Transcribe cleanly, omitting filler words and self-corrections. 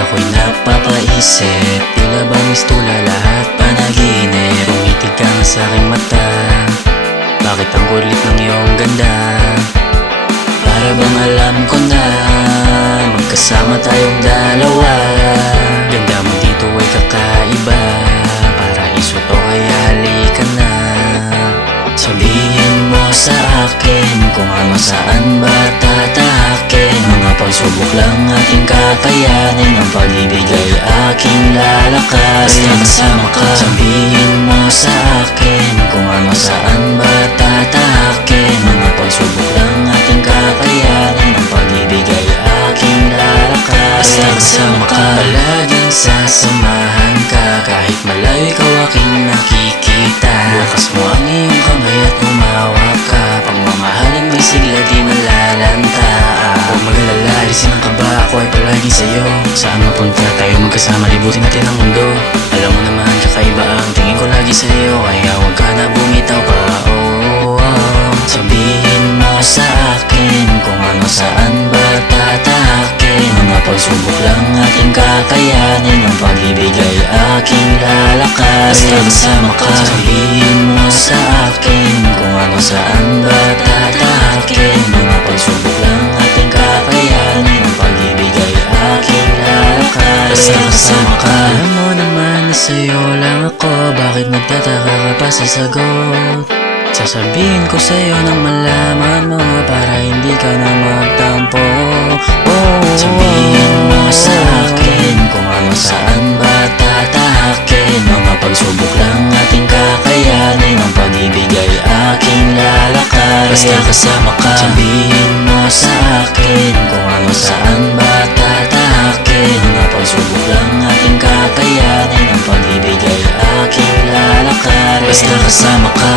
ako'y napapaisip, tila ba mistula lahat panaginip. Umitig ka nga sa aking mata, bakit ang kulit ng iyong ganda? Para bang alam ko na magkasama tayong dalawa. Ganda mo dito ay kakaiba, paraiso to kaya halika na. Sabihin mo sa akin kung ano saan ba tatahakin. Mga pagsubok lang ating kakayanin, ang pag-ibig ay aking lalakarin. Basta kasama ka. Sabihin mo sa akin kung ano saan ba tatahakin. Mga pagsubok lang ating kakayanin, ang pag-ibig ay aking lalakarin. Basta kasama ka. Palaging sasamahan ka, kahit malayo ikaw aking nakikita. Bukas mo ang iyong kamay at humawak ka, pagmamahalan may sigla di malalanta. Huwag mag-alala, alisin ang kaba, ako ay palagi sa'yo. Saan mapunta tayo magkasama, libutin natin ang mundo. Alam mo naman kakaiba ang tingin ko lagi sa'yo, kaya huwag ka na bumitaw pa. Sabihin mo sa akin kung ano saan ba tatahakin. Mga pagsubok lang ating kakayanin, ang pag-ibig ay aking lalakarin. Basta kasama ka. Sabihin mo sa akin kung ano saan ba tatahakin. Mga pagsubok lang ating kakayanin, ang pag-ibig ay aking lalakarin. Basta kasama ka. Alam mo naman na sa'yo lang ako, bakit nagtataka ka pa sa sagot? Sasabihin ko sa'yo nang malaman mo, para hindi ka na magtampo. Sabihin mo sa akin kung ano saan ba tatahakin. Mga pagsubok lang ating kakayanin, ang pag-ibig ay aking lalakarin. Basta kasama ka. Sabihin mo sa akin kung ano saan ba tatahakin. Mga pagsubok lang ating kakayanin, ang pag-ibig ay aking lalakarin. Basta kasama ka.